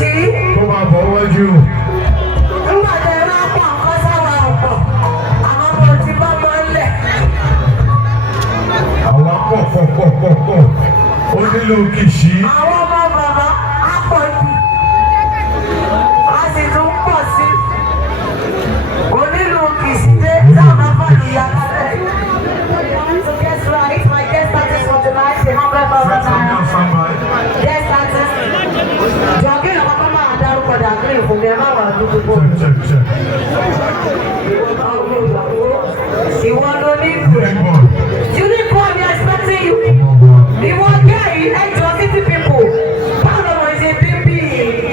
Come on, forward you. Only look Kishi. Unicorn, we are expecting you. You want gay, exotic people. Power is a baby.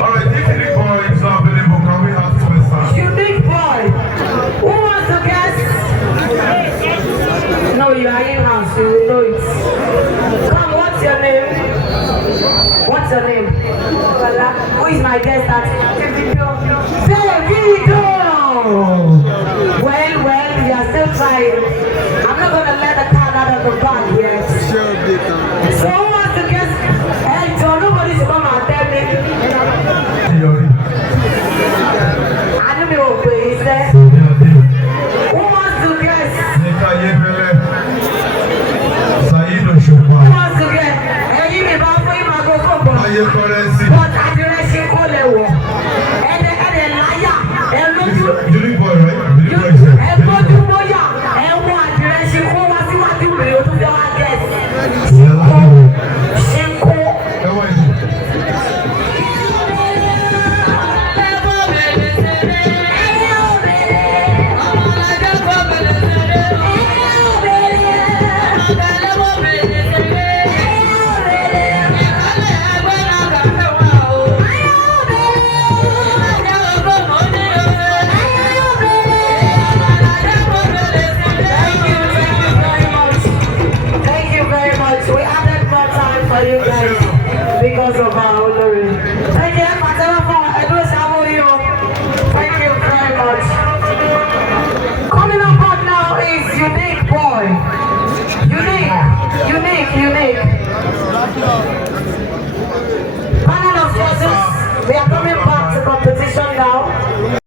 Alright, if the boy is not available, can we ask for a son? Unique boy. Who wants to guess? No, you are in house, you will know it. Come, what's your name? What's your name? Who is my guest at? Davido. Well, we are still trying. I'm not gonna let the cat out of the bag yet. So who wants to guess? Hey, John, nobody should come and tell me. I don't know what he said. Who wants to guess? Who wants to guess? Hey, you may buy for him, I go for both. But I direct you all the way. And the liar. And look you. Unique boy, right? And go to Moya. And what direct you all what you want to do. You do your guess. Shinko. Because of our Olori. Thank you, thank you very much. Coming up on now is Unique Boy. Unique. Panel of judges, we are coming back to competition now.